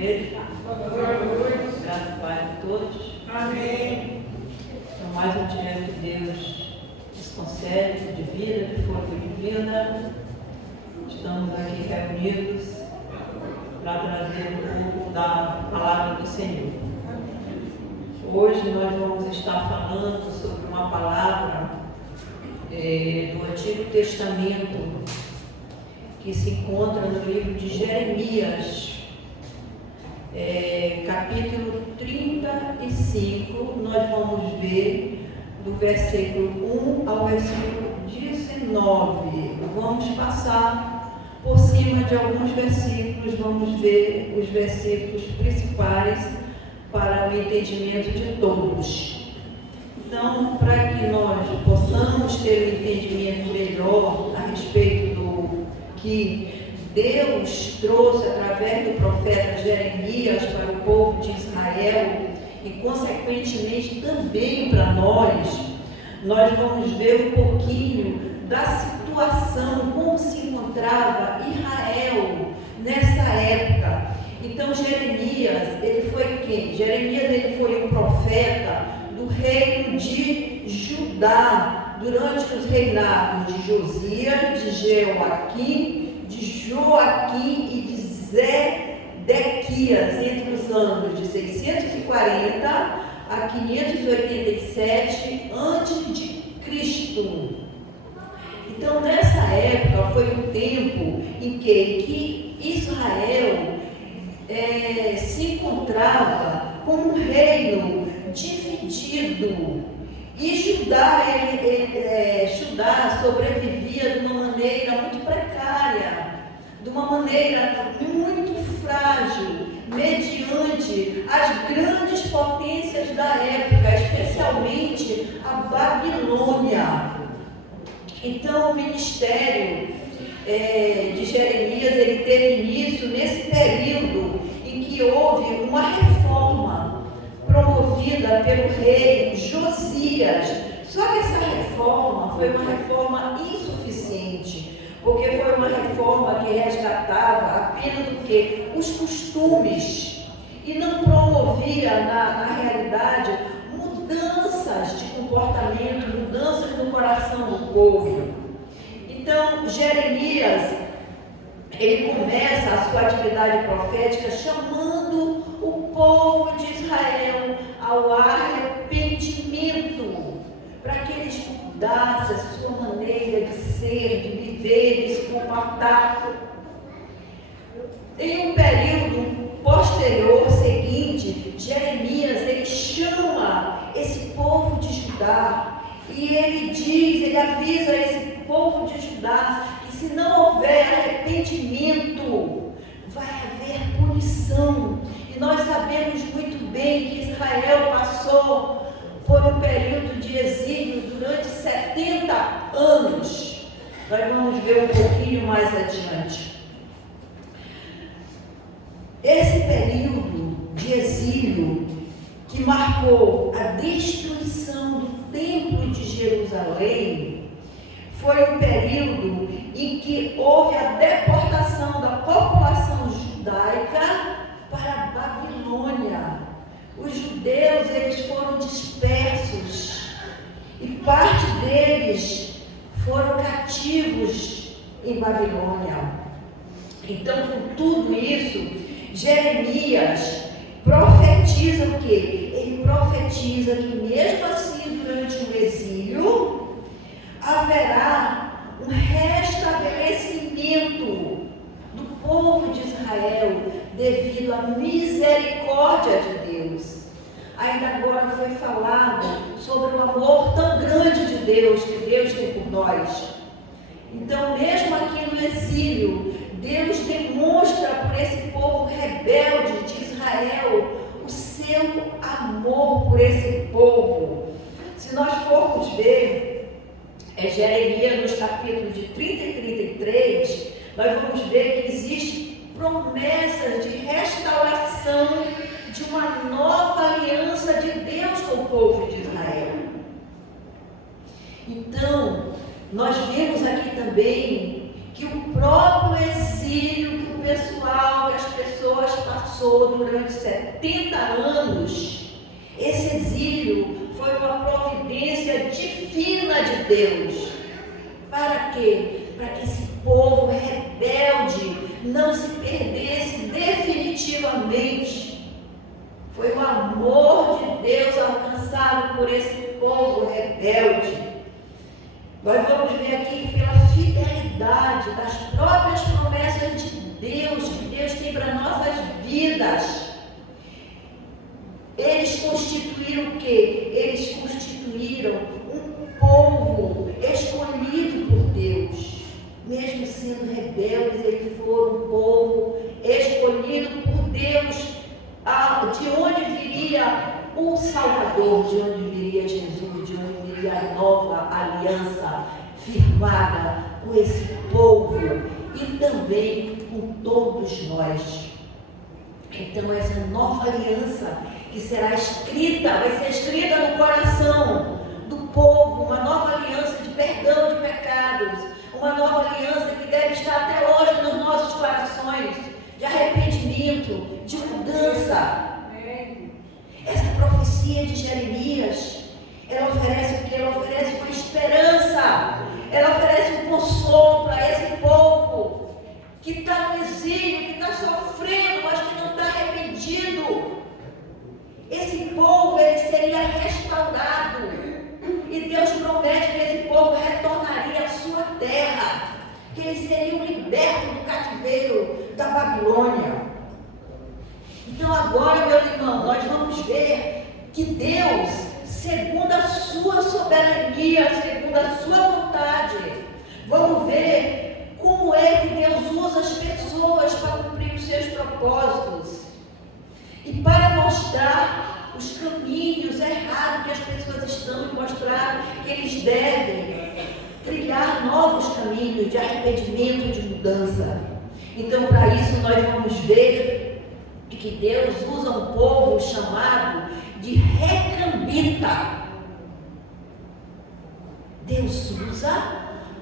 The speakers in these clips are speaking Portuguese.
igreja. Graças a Pai de todos. Amém. Então, mais um dia que Deus nos concede de vida, de força divina. Estamos aqui reunidos para trazer um pouco da palavra do Senhor. Hoje nós vamos estar falando sobre uma palavra do Antigo Testamento que se encontra no livro de Jeremias, capítulo 35. Nós vamos ver do versículo 1 ao versículo 19. Vamos passar por cima de alguns versículos, vamos ver os versículos principais para o entendimento de todos. Então, para que nós possamos ter um entendimento melhor a respeito do que Deus trouxe através do profeta Jeremias para o povo de Israel e, consequentemente, também para nós vamos ver um pouquinho da situação, como se encontrava Israel nessa época. Então, Jeremias, ele foi quem? Jeremias, ele foi um profeta do reino de Judá, durante os reinados de Josias, de Joaquim e de Zedequias, entre os anos de 640 a 587 a.C. Então, nessa época, foi um tempo em que Israel se encontrava como um reino dividido, e Judá sobrevivia de uma maneira muito precária, de uma maneira muito frágil, mediante as grandes potências da época, especialmente a Babilônia. Então, o ministério de Jeremias, ele teve início nesse período em que houve uma reforma promovida pelo rei Josias. Só que essa reforma foi uma reforma insuficiente, porque foi uma reforma que resgatava apenas o quê? Os costumes, e não promovia na realidade mudanças de comportamento, mudanças no coração do povo. Então, Jeremias, ele começa a sua atividade profética chamando o povo de Israel ao arrependimento, para que eles mudassem a sua maneira de ser, de viver, de se comportar. Em um período posterior, seguinte, Jeremias, ele chama esse povo de Judá e ele avisa esse povo de Judá que, se não houver arrependimento, vai haver punição. E nós sabemos muito bem que Israel passou por um período de exílio durante 70 anos. Nós vamos ver um pouquinho mais adiante. Esse período de exílio que marcou a destruição do Templo de Jerusalém foi um período em que houve a deportação da população judaica para a Babilônia. Os judeus, eles foram dispersos e parte deles foram cativos em Babilônia. Então, com tudo isso, Jeremias profetiza o quê? Ele profetiza que mesmo assim, durante o exílio, haverá um restabelecimento do povo de Israel devido à misericórdia de Deus. Ainda agora foi falado sobre o amor tão grande de Deus que Deus tem por nós. Então, mesmo aqui no exílio, Deus demonstra por esse povo rebelde de Israel o seu amor por esse povo. Se nós formos ver Jeremias nos capítulos de 30 e 33, nós vamos ver que existe promessas de restauração de uma nova aliança de Deus com o povo de Israel. Então, nós vemos aqui também que o próprio exílio que o pessoal, que as pessoas passou durante 70 anos. Esse exílio foi uma providência divina de Deus. Para quê? Para que esse povo rebelde não se perdesse definitivamente. Foi o amor de Deus alcançado por esse povo rebelde. Nós vamos ver aqui pela fidelidade das próprias promessas de Deus, que Deus tem para nossas vidas. Eles constituíram o quê? Eles constituíram um povo escolhido por Deus. Mesmo sendo rebeldes, eles foram um povo escolhido por Deus. De onde viria o Salvador, de onde viria Jesus, de onde viria a nova aliança firmada com esse povo e também com todos nós. Então essa nova aliança que será escrita, vai ser escrita no coração do povo, uma nova aliança de perdão de pecados, uma nova aliança que deve estar até hoje nos nossos corações, de arrependimento, de mudança. Essa profecia de Jeremias, ela oferece o que? Ela oferece uma esperança, ela oferece um consolo para esse povo que está no exílio, que está sofrendo, mas que não está arrependido. Esse povo, ele seria restaurado, e Deus promete que esse povo retornaria à sua terra, que eles seriam libertos do cativeiro da Babilônia. Então agora, meus irmãos, nós vamos ver que Deus, segundo a sua soberania, segundo a sua vontade, vamos ver como é que Deus usa as pessoas para cumprir os seus propósitos. E para mostrar os caminhos errados que as pessoas estão e mostrar que eles devem trilhar novos caminhos de arrependimento e de mudança. Então, para isso, nós vamos ver que Deus usa um povo chamado de recambita. Deus usa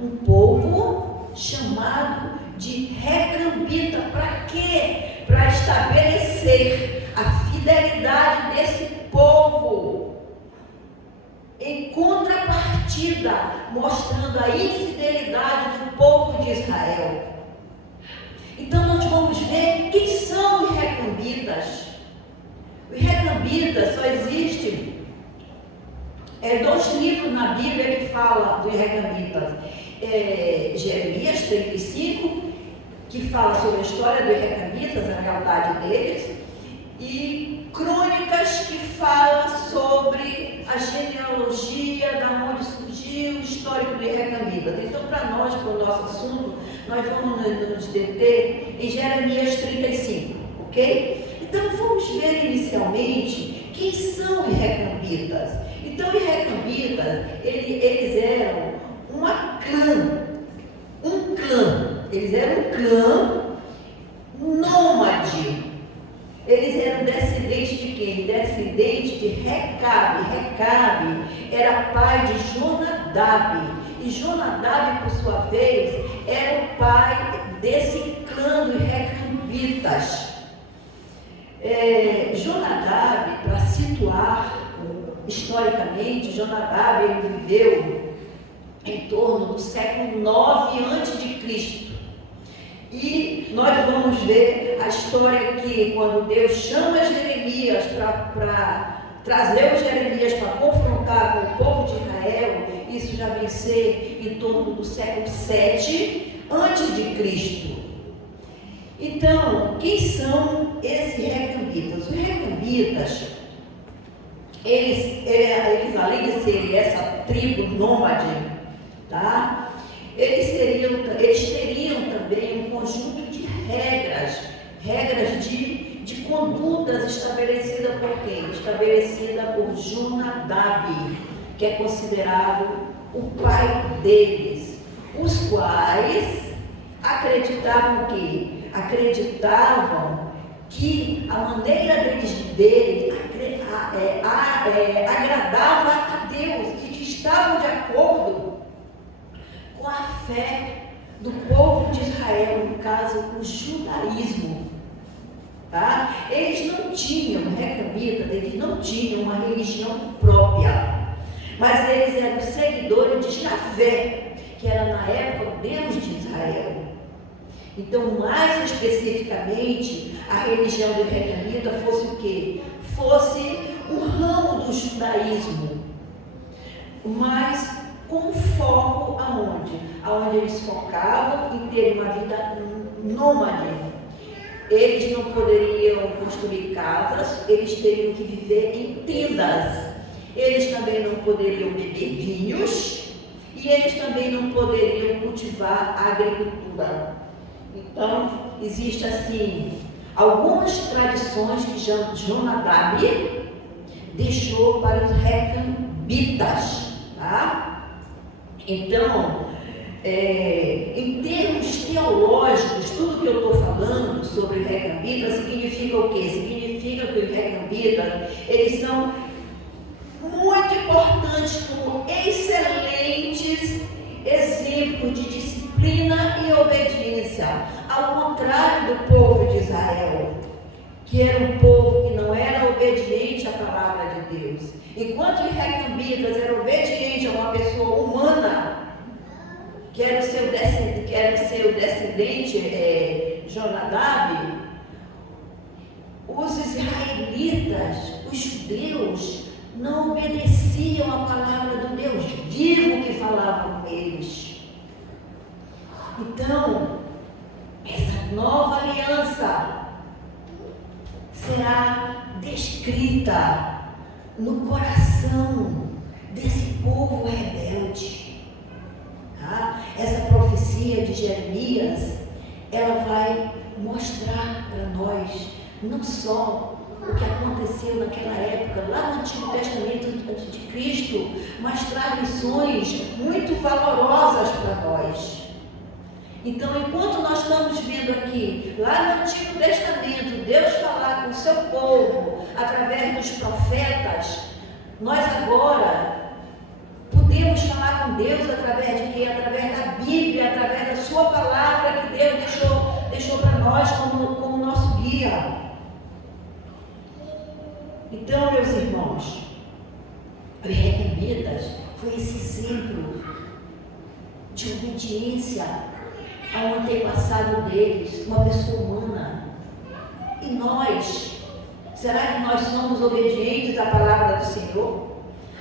um povo chamado de recambita. Para quê? Para estabelecer a fidelidade desse povo, em contrapartida, mostrando a infidelidade do povo de Israel. Então nós vamos ver quem são os recambitas. Os recambitas só existem dois livros na Bíblia que falam dos recambitas. Jeremias 35, que fala sobre a história dos recambitas, a realidade deles, e Crônicas, que fala sobre a genealogia, da onde surgiu o histórico dos recambitas. Então, para nós, para o nosso assunto, nós vamos nos deter em Jeremias 35, ok? Então, vamos ver inicialmente quem são os recambitas. Então, os recambitas, eles eram um clã. Eles eram um clã nômade. Eles eram descendentes de quem? Descendentes de Recabe. Recabe era pai de Jonadab. E Jonadab, por sua vez, era o pai desse clã dos recambitas. Jonadab, para situar historicamente, Jonadab ele viveu em torno do século 9 a.C. E nós vamos ver a história que, quando Deus chama Jeremias para trazer os Jeremias para confrontar com o povo de Israel, isso já vem ser em torno do século 7 a.C. Então, quem são esses recambitas? Os recambitas, eles além de serem essa tribo nômade, tá? Eles teriam também um conjunto de regras de condutas estabelecidas por quem? Estabelecida por Jonadab, que é considerado o pai deles, os quais acreditavam que a maneira deles viverem agradava a Deus e que estavam de acordo com a fé do povo de Israel, no caso, o judaísmo. Tá? Eles não tinham, recabitas, eles não tinham uma religião própria, mas eles eram seguidores de Javé, que era na época o Deus de Israel. Então, mais especificamente, a religião do recabita fosse o quê? Fosse um ramo do judaísmo, mas com foco aonde? Aonde eles focavam em ter uma vida nômade. Eles não poderiam construir casas, eles teriam que viver em tendas. Eles também não poderiam beber vinhos e eles também não poderiam cultivar a agricultura. Então, existe assim, algumas tradições que Jonadab deixou para os recabitas, tá? Então, em termos teológicos, tudo que eu estou falando sobre recabitas significa o quê? Significa que os recabitas, eles são muito importantes como excelentes exemplos de disciplina e obediência, ao contrário do povo de Israel, que era um povo que não era obediente à palavra de Deus. Enquanto os recabitas eram obedientes a uma pessoa humana, que era o seu descendente, Jonadab, os israelitas, os judeus, não obedeciam à palavra do Deus vivo que falava com eles. Então, essa nova aliança será descrita no coração desse povo rebelde. Tá? Essa profecia de Jeremias, ela vai mostrar para nós não só o que aconteceu naquela época, lá no Antigo Testamento antes de Cristo, mas traz lições muito valorosas para nós. Então, enquanto nós estamos vendo aqui, lá no Antigo Testamento, Deus falar com o seu povo através dos profetas, nós agora podemos falar com Deus através de quê? Através da Bíblia, através da sua palavra que Deus deixou para nós como nosso guia. Então, meus irmãos, os recabitas foi esse exemplo de obediência ao antepassado deles, uma pessoa humana. E nós, será que nós somos obedientes à palavra do Senhor?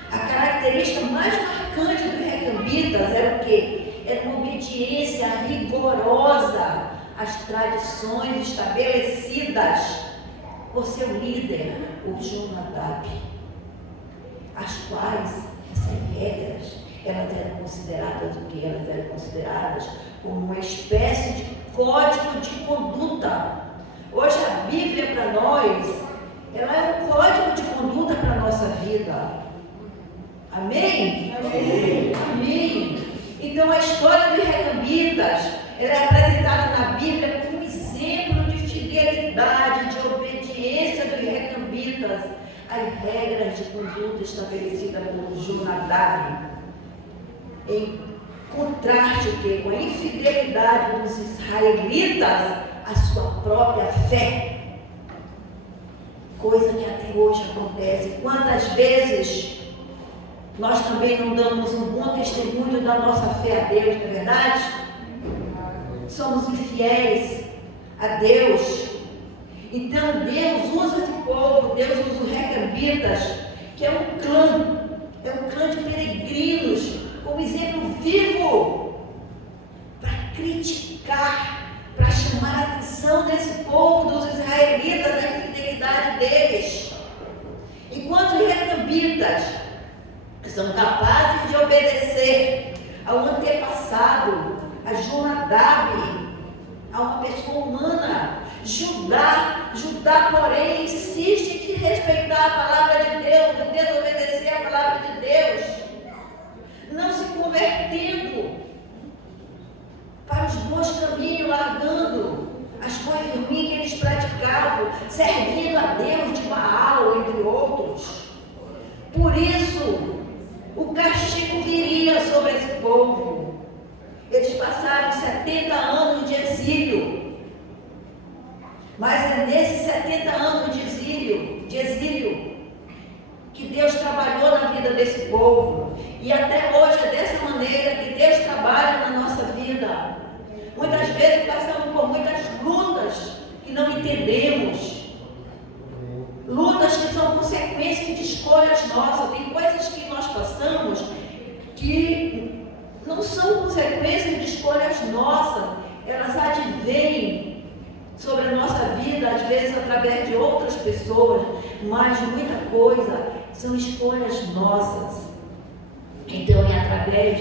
A característica mais marcante dos recabitas era o quê? Era uma obediência rigorosa às tradições estabelecidas por seu líder, o Jonadab, as quais essas regras, elas eram consideradas o quê? Elas eram consideradas como uma espécie de código de conduta. Hoje a Bíblia para nós, ela é um código de conduta para a nossa vida. Amém? Amém. Amém. Então a história dos recabitas, ela é apresentada na Bíblia como um exemplo de fidelidade, de obediência dos recabitas às regras de conduta estabelecidas por Jonadab, em contraste com a infidelidade dos israelitas à sua própria fé, coisa que até hoje acontece. Quantas vezes nós também não damos um bom testemunho da nossa fé a Deus, não é verdade? Somos infiéis a Deus. Então Deus usa esse povo, Deus usa os recabitas, que é um clã de peregrinos, como exemplo vivo, para criticar, para chamar a atenção desse povo, dos israelitas, da infidelidade deles. Enquanto os recabitas são capazes de obedecer ao antepassado, a Jonadab, a uma pessoa humana, Judá, porém, insiste em respeitar a palavra de Deus, em desobedecer a palavra de Deus, não se convertendo para os bons caminhos, largando as coisas ruins que eles praticavam, servindo a Deus de Baal, entre outros. Por isso, o castigo viria sobre esse povo. Eles passaram 70 anos de exílio. Mas é nesses 70 anos de exílio, que Deus trabalhou na vida desse povo. E até hoje é dessa maneira que Deus trabalha na nossa vida. Muitas vezes passamos por muitas lutas que não entendemos. Lutas que são consequências de escolhas nossas. Tem coisas que nós passamos que não são consequências de escolhas nossas. Elas advêm sobre a nossa vida, às vezes através de outras pessoas, mas muita coisa são escolhas nossas. Então é através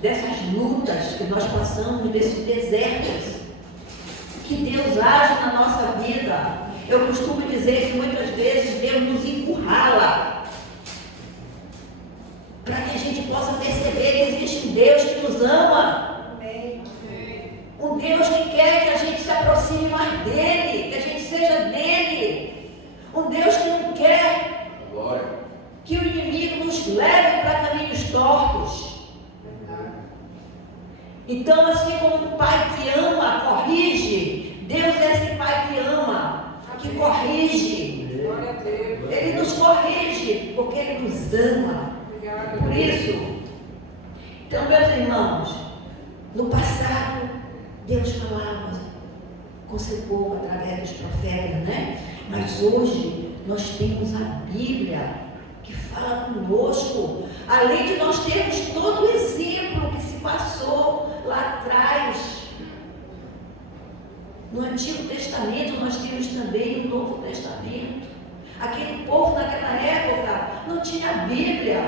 dessas lutas que nós passamos, desses desertos, que Deus age na nossa vida. Eu costumo dizer que muitas vezes Deus nos encurrala, para que a gente possa perceber que existe um Deus que nos ama. Um Deus que quer que a gente se aproxime mais dele, que a gente seja dele. Um Deus que não quer que o inimigo nos leve para caminhos tortos. Então, assim como um pai que ama, corrige, Deus é esse pai que ama, que corrige. Ele nos corrige porque Ele nos ama. Por isso, então, meus irmãos, no passado, Deus falava com seu povo através dos profetas, né? Mas hoje nós temos a Bíblia que fala conosco, além de nós termos todo o exemplo que se passou lá atrás. No Antigo Testamento nós temos também o Novo Testamento. Aquele povo naquela época não tinha a Bíblia,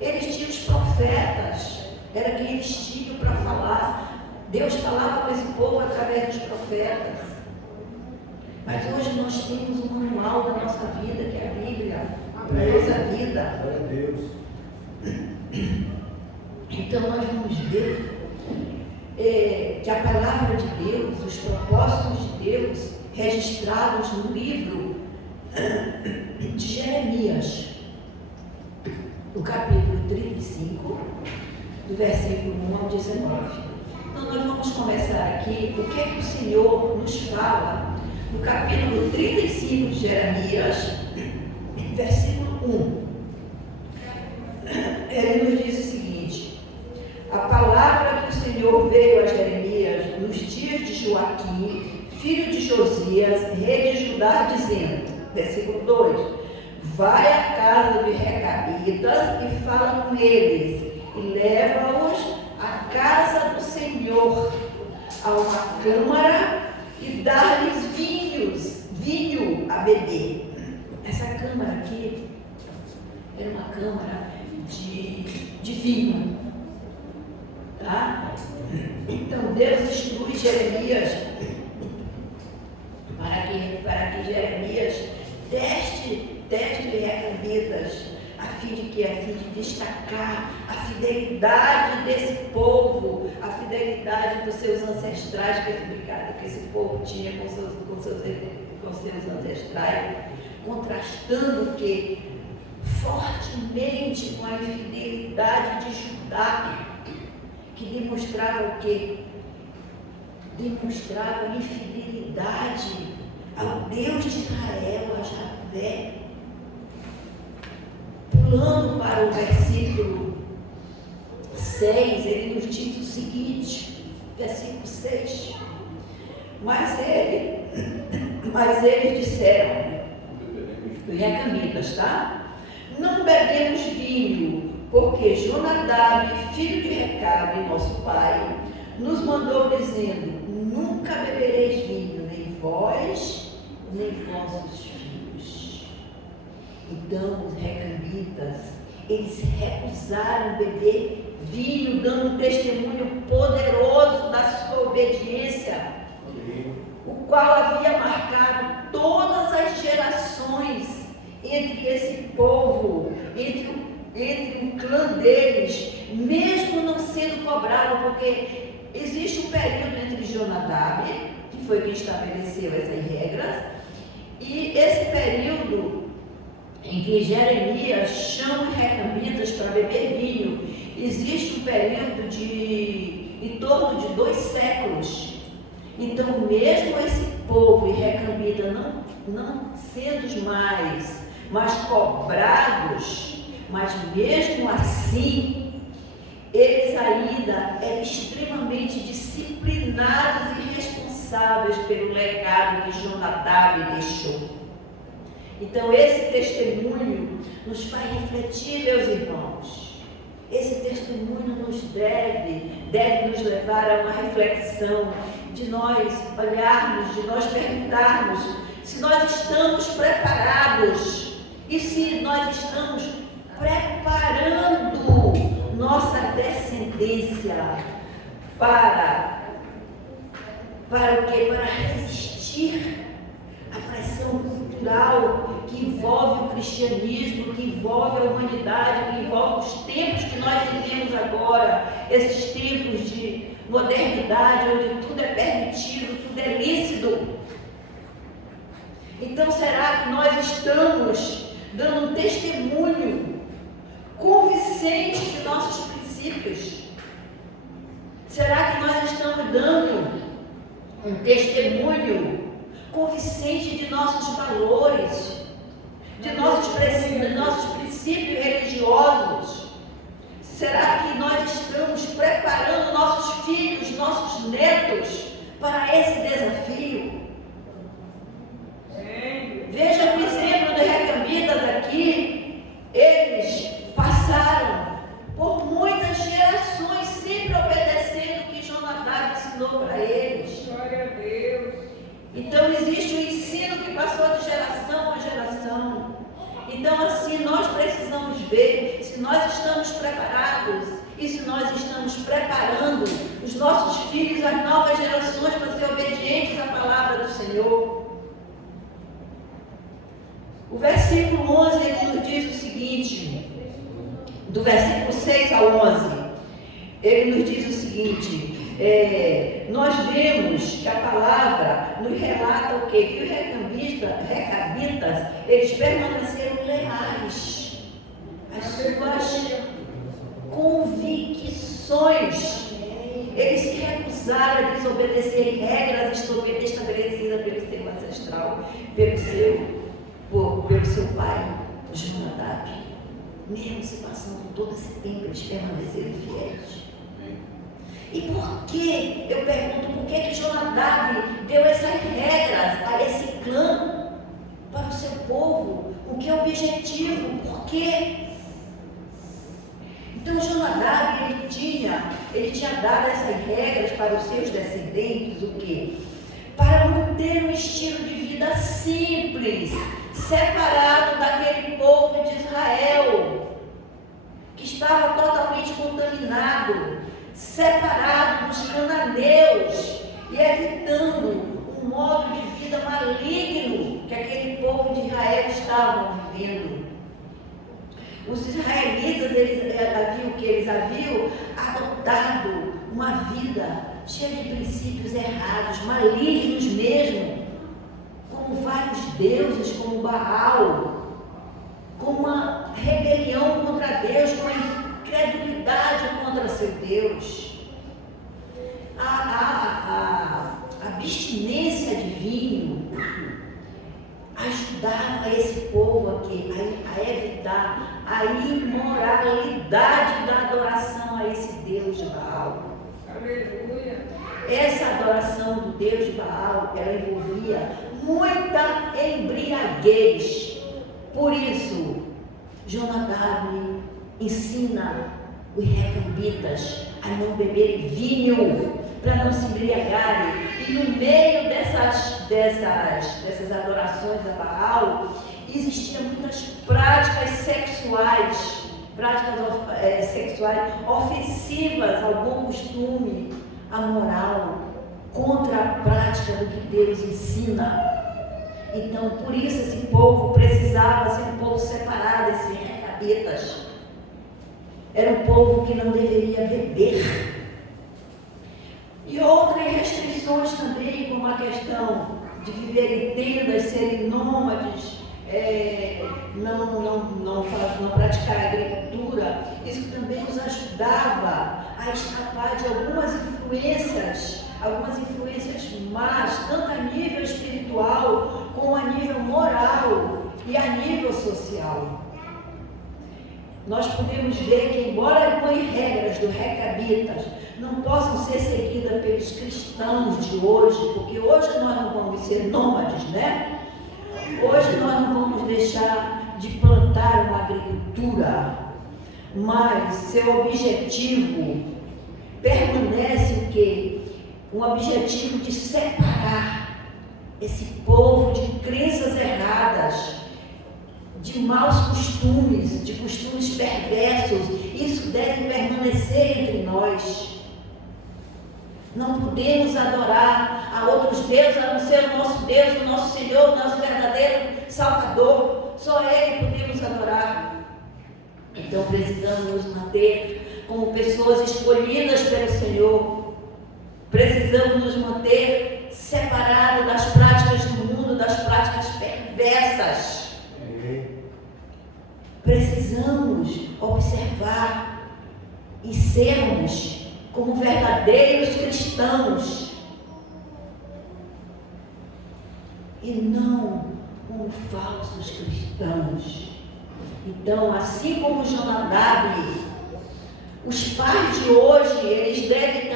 eles tinham os profetas, era quem eles tinham para falar. Deus falava com esse povo através dos profetas. Mas hoje nós temos um manual da nossa vida, que é a Bíblia, para a nossa vida. Glória a Deus. Então nós vamos ver que a palavra de Deus, os propósitos de Deus, registrados no livro de Jeremias, no capítulo 35, do versículo 1 ao 19. Então nós vamos começar aqui, o que é que o Senhor nos fala no capítulo 35 de Jeremias, versículo 1. Ele nos diz o seguinte: a palavra que o Senhor veio a Jeremias nos dias de Joaquim, filho de Josias, rei de Judá, dizendo, versículo 2: vai à casa de Recabitas e fala com eles, e leva-os à casa do Senhor, a uma câmara, e dá-lhes vinho a beber. Essa câmara aqui era uma câmara de vinho, tá? Então Deus instrui Jeremias para que Jeremias teste de Recabitas, a fim de destacar a fidelidade desse povo, a fidelidade dos seus ancestrais, que esse povo tinha com seus ancestrais, contrastando o que? Fortemente com a infidelidade de Judá, que demonstrava o quê? Demonstrava infidelidade ao Deus de Israel, a Javé. Pulando para o versículo 6, ele nos diz o seguinte, versículo 6: mas eles disseram, Recamitas, tá? Não bebemos vinho, porque Jonadab, filho de Recabe, nosso pai, nos mandou dizendo, nunca bebereis vinho, nem vós, nem vossos filhos. Então os Recamitas, eles recusaram beber vinho, dando um testemunho poderoso da sua obediência, o qual havia marcado todas as gerações entre esse povo, entre o clã deles, mesmo não sendo cobrado, porque existe um período entre Jonadab, que foi quem estabeleceu essas regras, e esse período em que Jeremias chama os Recamitas para beber vinho, existe um período de em torno de 2 séculos. Então, mesmo esse povo e recambida não sendo os mais cobrados, mas mesmo assim, eles ainda eram extremamente disciplinados e responsáveis pelo legado que Jonadab deixou. Então, esse testemunho nos faz refletir, meus irmãos. Esse testemunho nos deve nos levar a uma reflexão, de nós olharmos, de nós perguntarmos se nós estamos preparados e se nós estamos preparando nossa descendência para o quê? Para resistir à pressão cultural que envolve o cristianismo, que envolve a humanidade, que envolve os tempos que nós vivemos agora, esses tempos de modernidade, onde tudo é permitido, tudo é lícito. Então, será que nós estamos dando um testemunho convincente de nossos princípios? Será que nós estamos dando um testemunho convincente de nossos valores, de nossos princípios religiosos? Será que nós estamos preparando nossos filhos, nossos netos para esse desafio? Veja o exemplo do recabitas aqui. Eles passaram por muitas gerações sempre obedecendo o que Jonadab ensinou para eles. Glória a Deus. Então existe um ensino que passou de geração a geração. Então assim nós precisamos ver se nós estamos preparados e se nós estamos preparando os nossos filhos, as novas gerações, para ser obedientes à palavra do Senhor. O versículo 11 ele nos diz o seguinte, do versículo 6 ao 11, ele nos diz o seguinte: nós vemos que a palavra nos relata o quê? Que os recabitas, eles permaneceram leais às suas convicções. Eles se recusaram a desobedecer regras estabelecidas pelo seu ancestral, pelo seu pai, Jonadab. Mesmo se passando todo esse tempo, eles permaneceram fiéis. E por que, eu pergunto, por que Jonadab deu essas regras a esse clã, para o seu povo? Com que objetivo? Por quê? Então Jonadab, ele tinha dado essas regras para os seus descendentes, o quê? Para manter um estilo de vida simples, separado daquele povo de Israel, que estava totalmente contaminado, separado dos cananeus e evitando um modo de vida maligno que aquele povo de Israel estava vivendo. Os israelitas, eles haviam adotado uma vida cheia de princípios errados, malignos mesmo, como vários deuses, como Baal, com uma rebelião contra Deus, com a incredulidade contra seu Deus. A abstinência de vinho ajudava esse povo aqui a evitar a imoralidade da adoração a esse Deus de Baal. Aleluia. Essa adoração do Deus de Baal, ela envolvia muita embriaguez. Por isso, Jonadab ensina os recabitas a não beberem vinho, para não se embriagarem. E no meio dessas adorações a Baal, existiam muitas práticas sexuais ofensivas ao bom costume, à moral, contra a prática do que Deus ensina. Então, por isso esse povo precisava ser um povo separado, esses recabitas. Era um povo que não deveria beber. E outras restrições também, como a questão de viver em tendas, serem nômades, não praticar a agricultura. Isso também nos ajudava a escapar de algumas influências algumas influências más, tanto a nível espiritual, como a nível moral e a nível social. Nós podemos ver que, embora algumas regras do Recabitas não possam ser seguidas pelos cristãos de hoje, porque hoje nós não vamos ser nômades, né? Hoje nós não vamos deixar de plantar uma agricultura, mas seu objetivo permanece o quê? Um objetivo de separar esse povo de crenças erradas, de maus costumes, de costumes perversos. Isso deve permanecer entre nós. Não podemos adorar a outros deuses, a não ser o nosso Deus, o nosso Senhor, o nosso verdadeiro Salvador. Só Ele podemos adorar. Então precisamos nos manter como pessoas escolhidas pelo Senhor. Precisamos nos manter separados das práticas do mundo, das práticas perversas. Precisamos observar e sermos como verdadeiros cristãos e não como falsos cristãos. Então, assim como Jonadab, os pais de hoje, eles devem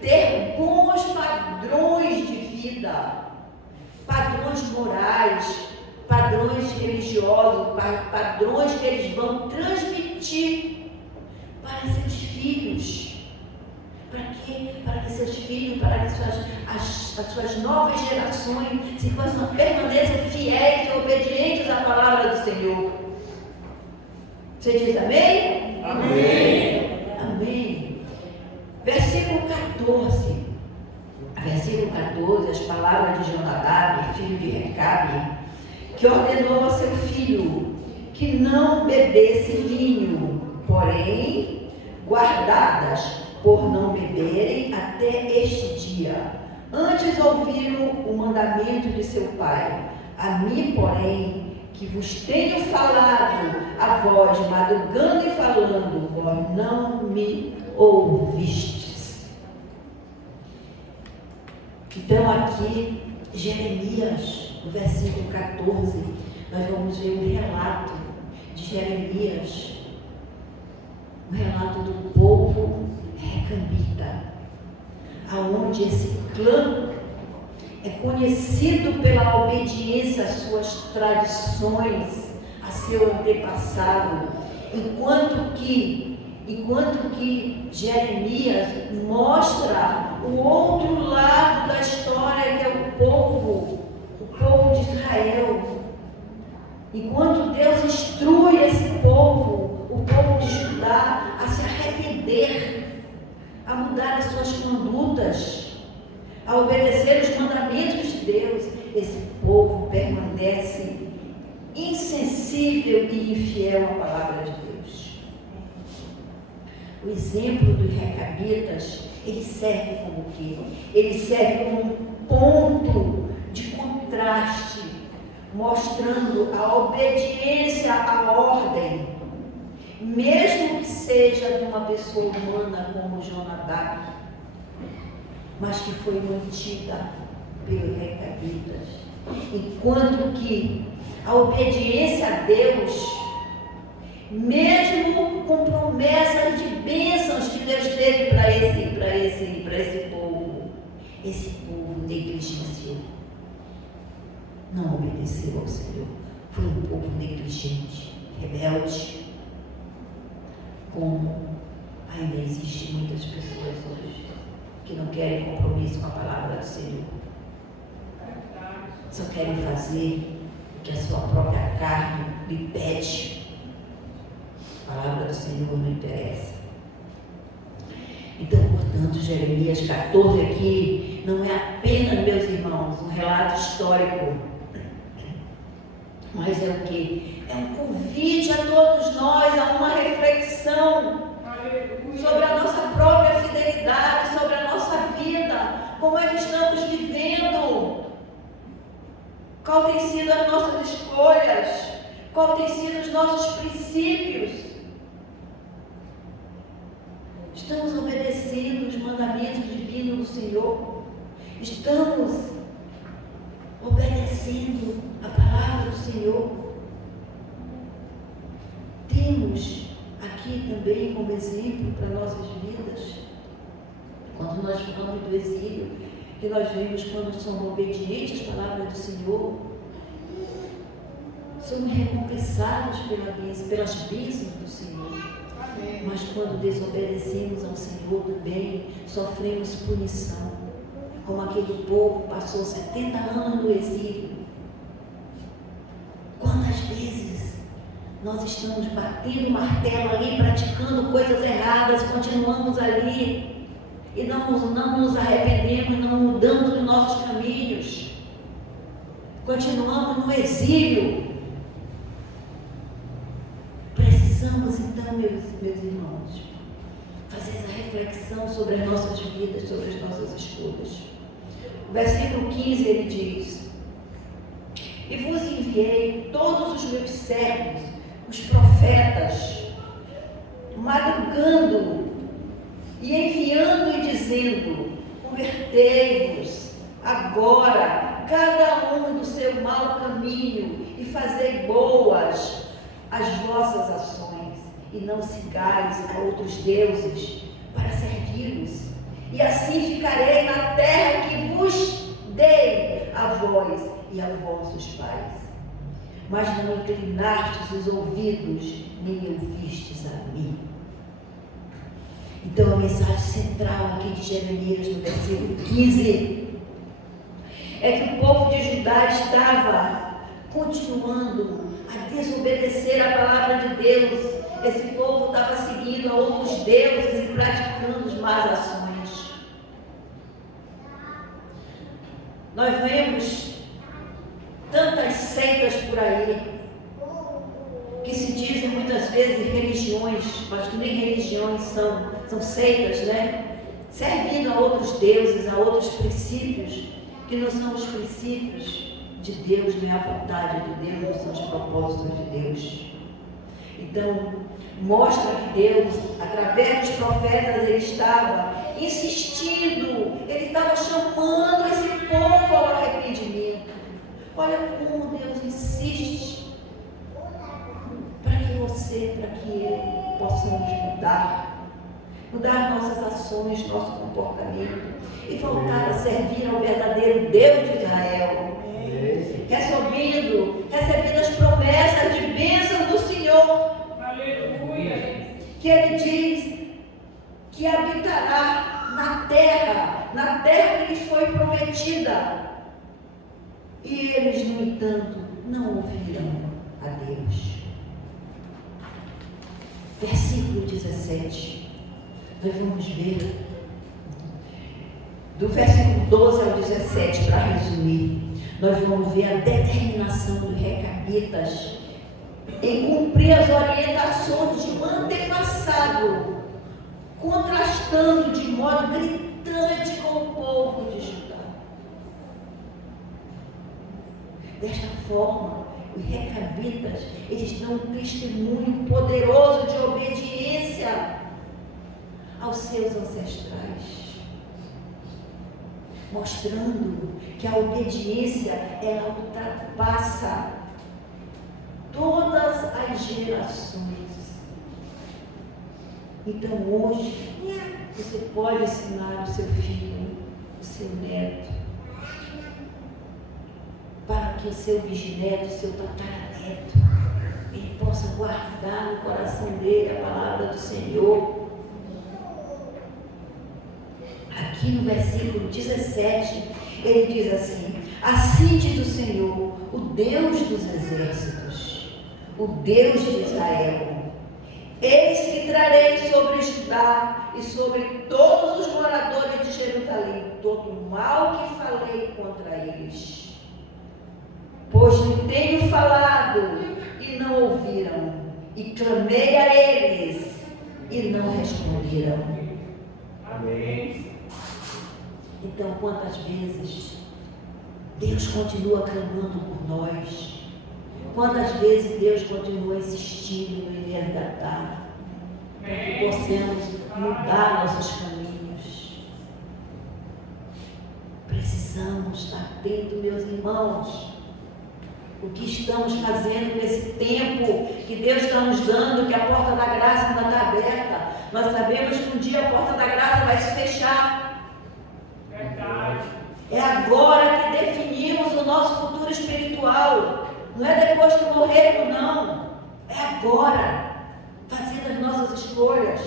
ter bons padrões de vida, padrões morais, padrões religiosos, padrões que eles vão transmitir para seus filhos. Para quê? Para que seus filhos, para que as suas novas gerações se permaneçam fiéis e obedientes à palavra do Senhor. Você diz amém? Amém. Amém. Versículo 14. Versículo 14, as palavras de Jonadab, filho de Recabe, que ordenou ao seu filho que não bebesse vinho, porém guardadas por não beberem até este dia. Antes ouviram o mandamento de seu pai. A mim, porém, que vos tenho falado a vós, madrugando e falando, vós não me ouvistes. Então aqui, Jeremias, no versículo 14, nós vamos ver um relato de Jeremias, um relato do povo recambita, aonde esse clã é conhecido pela obediência às suas tradições, a seu antepassado, enquanto que Jeremias mostra o outro lado da história, que é o povo de Israel. Enquanto Deus instrui esse povo, o povo de Judá, a se arrepender, a mudar as suas condutas, a obedecer os mandamentos de Deus, esse povo permanece insensível e infiel à palavra de Deus. O exemplo dos recabitas, ele serve como o quê? Ele serve como um ponto de contraste, mostrando a obediência à ordem, mesmo que seja de uma pessoa humana como Jonadab, mas que foi mantida pelos recabitas. Enquanto que a obediência a Deus, mesmo com promessas de bênçãos que Deus teve para esse povo negligenciou. Não obedeceu ao Senhor. Foi um povo negligente, rebelde, como ainda existem muitas pessoas hoje que não querem compromisso com a palavra do Senhor. Só querem fazer o que a sua própria carne lhe pede. A palavra do Senhor não interessa. Então, portanto, Jeremias 14 aqui não é apenas, meus irmãos, um relato histórico, mas é o quê? É um convite a todos nós a uma reflexão sobre a nossa própria fidelidade, sobre a nossa vida, como é que estamos vivendo, qual tem sido as nossas escolhas, qual tem sido os nossos princípios. Estamos obedecendo os mandamentos divinos do Senhor? Estamos obedecendo a palavra do Senhor? Temos aqui também como exemplo para nossas vidas, quando nós falamos do exílio, que nós vemos quando somos obedientes à palavra do Senhor, somos recompensados pelas bênçãos do Senhor. Mas quando desobedecemos ao Senhor também, sofremos punição. Como aquele povo passou 70 anos no exílio. Quantas vezes nós estamos batendo martelo ali, praticando coisas erradas, continuamos ali e não nos arrependemos, não mudamos os nossos caminhos. Continuamos no exílio. Precisamos então, meus irmãos, fazer essa reflexão sobre as nossas vidas, sobre as nossas escolhas. O versículo 15 ele diz: e vos enviei todos os meus servos, os profetas, madrugando e enviando e dizendo: convertei-vos agora, cada um do seu mau caminho, e fazei boas as vossas ações, e não sigais a outros deuses para servi-los, e assim ficarei na terra que vos dei a vós e a vossos pais. Mas não inclinastes os ouvidos, nem ouvistes a mim. Então a mensagem central aqui de Jeremias, no versículo 15, é que o povo de Judá estava continuando a desobedecer a palavra de Deus. Esse povo estava seguindo a outros deuses e praticando más ações. Nós vemos tantas seitas por aí, que se dizem muitas vezes religiões, mas que nem religiões são seitas, né? Servindo a outros deuses, a outros princípios, que não são os princípios de Deus, nem a vontade de Deus, não são os propósitos de Deus. Então, mostra que Deus, através dos profetas, ele estava insistindo, ele estava chamando esse povo ao arrependimento. Olha como Deus insiste para que você, para que eu possamos mudar nossas ações, nosso comportamento e voltar a servir ao verdadeiro Deus de Israel, recebendo as promessas de bênção do Senhor. Aleluia. Que ele diz que habitará na terra que lhes foi prometida. E eles, no entanto, não ouviram a Deus. Versículo 17. Nós vamos ver do versículo 12 ao 17, para resumir. Nós vamos ver a determinação dos recabitas em cumprir as orientações de um antepassado, contrastando de modo gritante com o povo de Judá. Desta forma, os recabitas, eles dão um testemunho poderoso de obediência aos seus ancestrais, mostrando que a obediência, ela ultrapassa todas as gerações. Então hoje, você pode ensinar o seu filho, o seu neto, para que o seu bisneto, o seu tataraneto, ele possa guardar no coração dele a palavra do Senhor. Aqui no versículo 17, ele diz assim: assim diz o Senhor, o Deus dos exércitos, o Deus de Israel: eis que trarei sobre Judá e sobre todos os moradores de Jerusalém todo o mal que falei contra eles. Pois lhe tenho falado e não ouviram, e clamei a eles e não responderam. Amém. Então, quantas vezes Deus continua clamando por nós? Quantas vezes Deus continua insistindo em resgatar? Para que possamos mudar nossos caminhos. Precisamos estar atento, meus irmãos. O que estamos fazendo nesse tempo que Deus está nos dando, que a porta da graça ainda está aberta. Nós sabemos que um dia a porta da graça vai se fechar. Verdade. É agora que definimos o nosso futuro espiritual. Não é depois que morrermos, não. É agora, fazendo as nossas escolhas.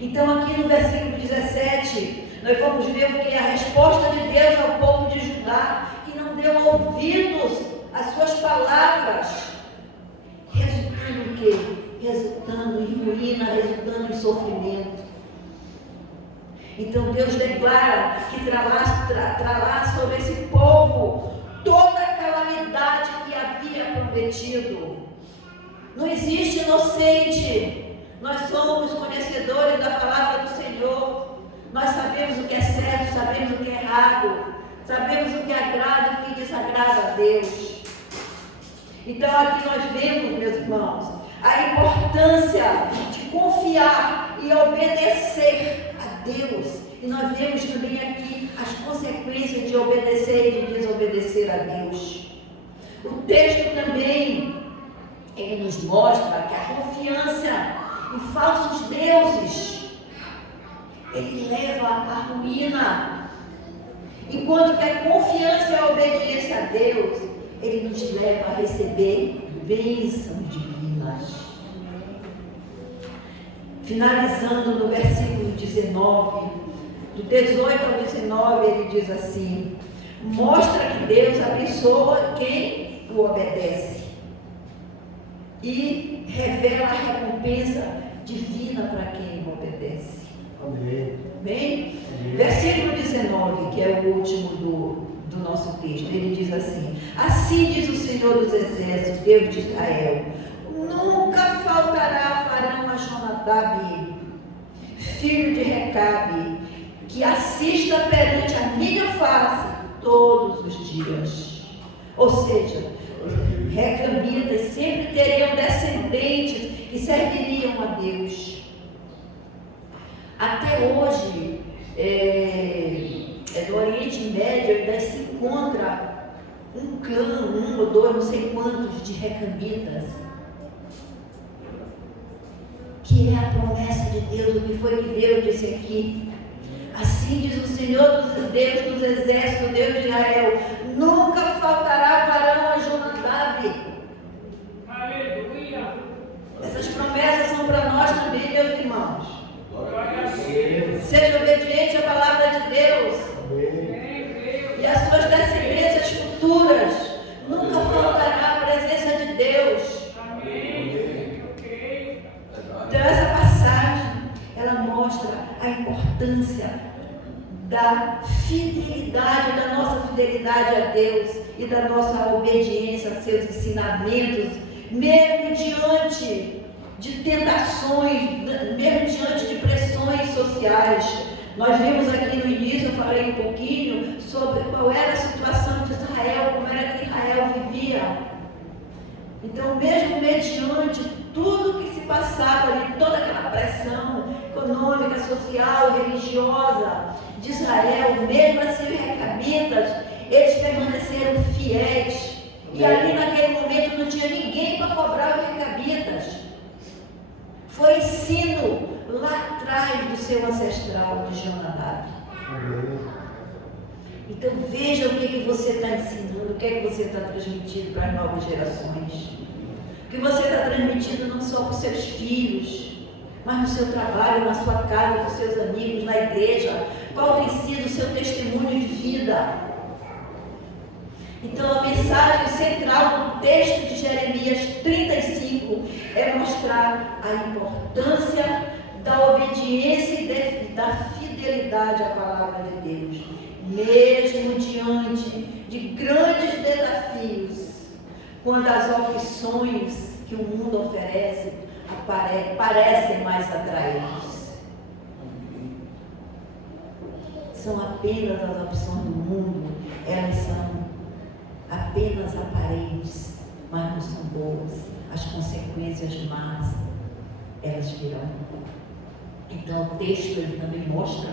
Então aqui no versículo 17, nós vamos ver o que é a resposta de Deus ao povo de Judá, que não deu ouvidos às suas palavras, resultando em quê? Resultando em ruína, resultando em sofrimento. Então Deus declara que trará sobre esse povo toda a calamidade que havia prometido. Não existe inocente. Nós somos conhecedores da palavra do Senhor. Nós sabemos o que é certo, sabemos o que é errado, sabemos o que agrada e o que desagrada a Deus. Então aqui nós vemos, meus irmãos, a importância de confiar e obedecer a Deus. E nós vemos também aqui as consequências de obedecer e de desobedecer a Deus. O texto também, ele nos mostra que a confiança em falsos deuses, ele leva à ruína. Enquanto que a confiança e a obediência a Deus, ele nos leva a receber bênçãos divinas. Finalizando no versículo 19, do 18 ao 19, ele diz assim: mostra que Deus abençoa quem o obedece e revela a recompensa divina para quem o obedece. Amém. Bem? Versículo 19, que é o último do nosso texto, ele diz assim: assim diz o Senhor dos Exércitos, Deus de Israel: nunca faltará varão a Jonadab, filho de Recabe, que assista perante a minha face todos os dias. Ou seja, os recabitas sempre teriam descendentes que serviriam a Deus. Até hoje, no Oriente Médio ainda se encontra um clã, um ou dois, não sei quantos, de recabitas, que é a promessa de Deus, o que foi que Deus disse aqui. Assim diz o Senhor dos Deus dos Exércitos, Deus de Israel: nunca faltará varão a Jonadab. Aleluia. Essas promessas são para nós também, meus irmãos. Glória a Deus. Seja obediente à palavra de Deus. Amém. E as suas descendências futuras. Nunca faltará a presença de Deus. Amém. Ok. Então essa passagem, ela mostra a importância da fidelidade, da nossa fidelidade a Deus e da nossa obediência a seus ensinamentos, mesmo diante de tentações, mesmo diante de pressões sociais. Nós vimos aqui no início, eu falei um pouquinho sobre qual era a situação de Israel, como era que Israel vivia. Então, mesmo mediante tudo que se passava ali, toda aquela pressão econômica, social, religiosa de Israel, mesmo assim os recabitas, eles permaneceram fiéis. E ali naquele momento não tinha ninguém para cobrar os recabitas. Foi ensino lá atrás do seu ancestral de Jonadab. Então veja o que você está ensinando, o que você está transmitindo para as novas gerações. O que você está transmitindo não só para os seus filhos, mas no seu trabalho, na sua casa, com os seus amigos, na igreja. Qual tem sido o seu testemunho de vida? Então a mensagem central do texto de Jeremias 35 é mostrar a importância da obediência e da fidelidade à palavra de Deus, mesmo diante de grandes desafios, quando as opções que o mundo oferece parecem mais atraentes. São apenas as opções do mundo, elas são apenas aparentes, mas não são boas. As consequências más, elas virão. Então o texto ele também mostra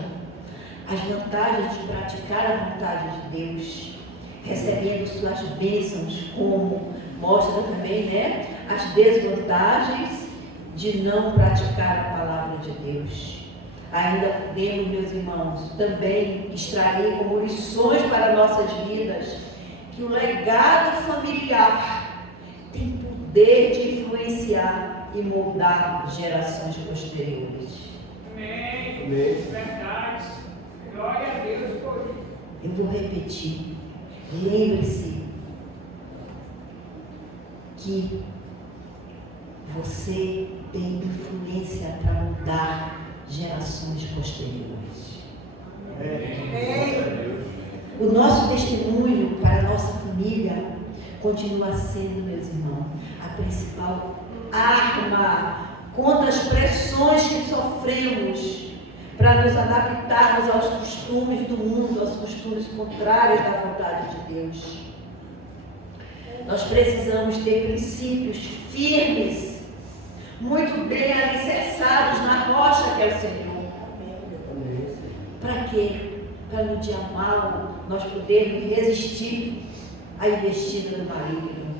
as vantagens de praticar a vontade de Deus, recebendo suas bênçãos, como mostra também, né, as desvantagens de não praticar a palavra de Deus. Ainda podemos, meus irmãos, também extrair como lições para nossas vidas que o legado familiar tem poder de influenciar e moldar gerações posteriores. Amém. Verdade. Glória a Deus por isso. Eu vou repetir. Lembre-se que você tem influência para mudar gerações posteriores. O nosso testemunho para a nossa família continua sendo, meus irmãos, a principal arma contra as pressões que sofremos para nos adaptarmos aos costumes do mundo, aos costumes contrários da vontade de Deus. Nós precisamos ter princípios firmes, muito bem alicerçados na rocha que é o Senhor. Para quê? Para no dia mal nós podermos resistir à investida do maligno.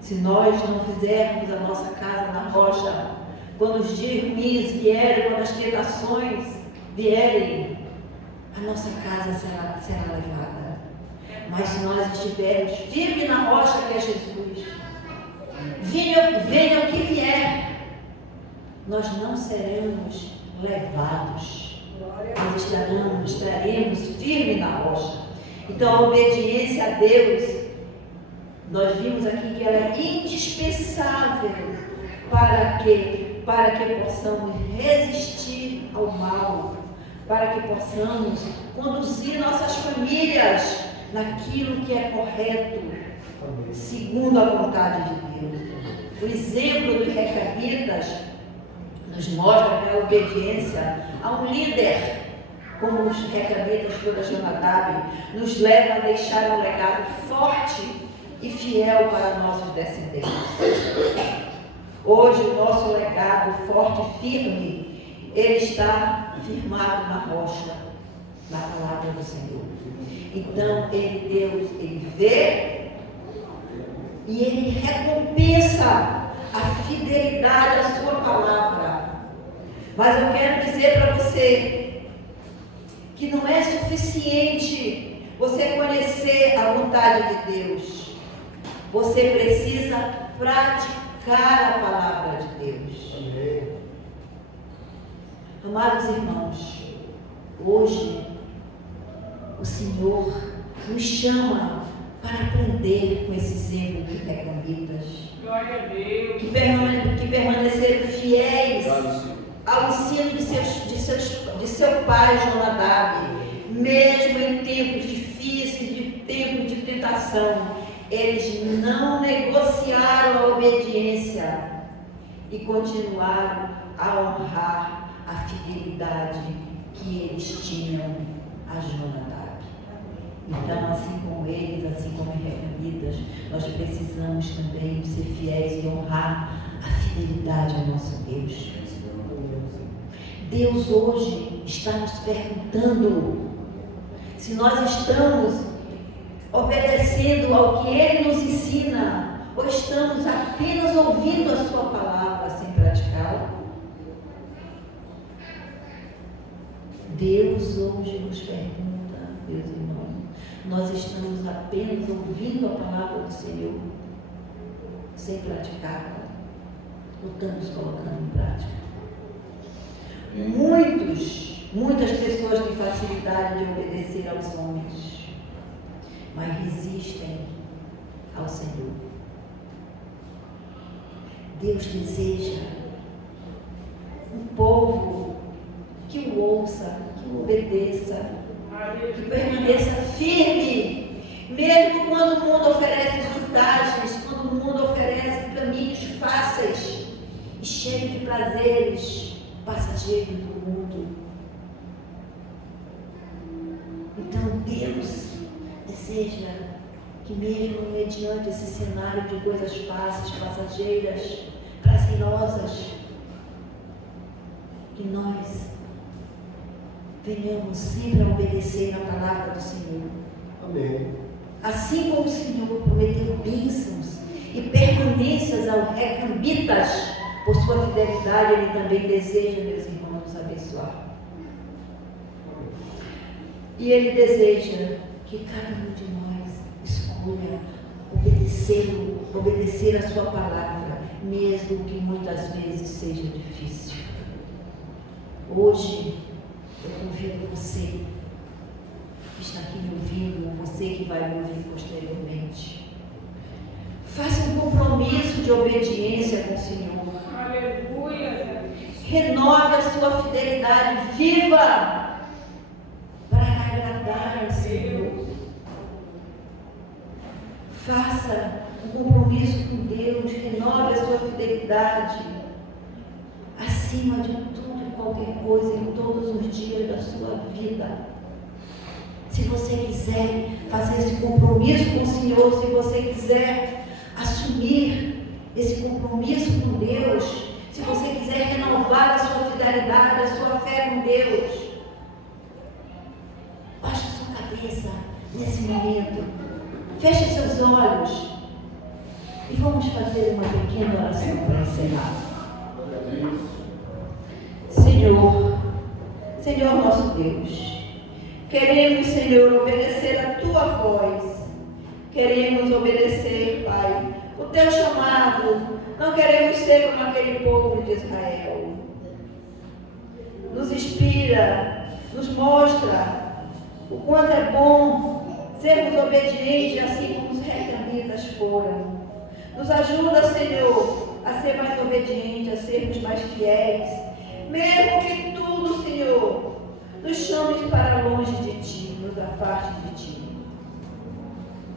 Se nós não fizermos a nossa casa na rocha, quando os dias ruins vierem, quando as tentações vierem, a nossa casa será levada. Mas se nós estivermos firmes na rocha que é Jesus, venha o que vier, nós não seremos levados. Nós estaremos firmes na rocha. Então a obediência a Deus, nós vimos aqui que ela é indispensável para que possamos resistir ao mal, para que possamos conduzir nossas famílias naquilo que é correto, segundo a vontade de Deus. O exemplo dos recabitas nos mostra que a obediência a um líder, como os recabitas foram a Jonadab, nos leva a deixar um legado forte e fiel para nossos descendentes. Hoje o nosso legado forte e firme, ele está firmado na rocha, na palavra do Senhor. Então Deus, ele vê e ele recompensa a fidelidade à sua palavra. Mas eu quero dizer para você que não é suficiente você conhecer a vontade de Deus. Você precisa praticar a palavra de Deus. Amém. Amados irmãos, hoje o Senhor nos chama para aprender com esse exemplo de recabitas, que permaneceram fiéis ao ensino de seu pai Jonadab, mesmo em tempos difíceis, de tempos de tentação. Eles não negociaram a obediência e continuaram a honrar a fidelidade que eles tinham a Jonadab. Então, assim como eles, assim como os recabitas, nós precisamos também ser fiéis e honrar a fidelidade ao nosso Deus. Deus hoje está nos perguntando se nós estamos obedecendo ao que Ele nos ensina ou estamos apenas ouvindo a sua palavra sem praticá-la. Deus hoje nos pergunta, meus irmãos, nós estamos apenas ouvindo a palavra do Senhor sem praticá-la ou estamos colocando em prática? Muitas pessoas têm facilidade de obedecer aos homens, mas resistem ao Senhor. Deus deseja um povo que o ouça, que o obedeça, que permaneça firme, mesmo quando o mundo oferece vantagens, quando o mundo oferece caminhos fáceis e cheios de prazeres passageiros do mundo. Então Deus deseja que mesmo mediante esse cenário de coisas fáceis, passageiras, prazerosas, que nós venhamos sempre a obedecer na palavra do Senhor. Amém. Assim como o Senhor prometeu bênçãos e permanências ao recambitas por sua fidelidade, Ele também deseja, meus irmãos, nos abençoar. E Ele deseja que cada um de nós escolha obedecer a sua palavra, mesmo que muitas vezes seja difícil. Hoje, eu convido você que está aqui me ouvindo, você que vai me ouvir posteriormente. Faça um compromisso de obediência com o Senhor. Aleluia. Renove a sua fidelidade viva para agradar ao Senhor. Faça um compromisso com Deus, renove a sua fidelidade acima de tudo e qualquer coisa em todos os dias da sua vida. Se você quiser fazer esse compromisso com o Senhor, se você quiser assumir esse compromisso com Deus, se você quiser renovar a sua fidelidade, a sua fé com Deus, baixe a sua cabeça nesse momento, feche seus olhos e vamos fazer uma pequena oração para encerrar. Senhor nosso Deus, queremos, Senhor, obedecer a Tua voz, queremos obedecer, Pai, o Teu chamado, não queremos ser como aquele povo de Israel. Nos inspira, nos mostra o quanto é bom sermos obedientes, assim como os recamitas foram. Nos ajuda, Senhor, a ser mais obedientes, a sermos mais fiéis, mesmo que tudo, Senhor, nos chame para longe de Ti, nos afaste de Ti.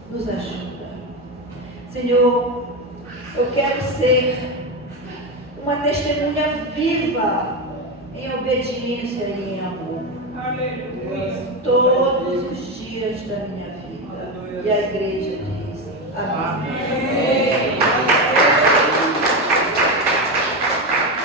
Nos ajuda. Senhor, eu quero ser uma testemunha viva em obediência e em amor. Aleluia. Todos os dias da minha vida. E a igreja diz: amém.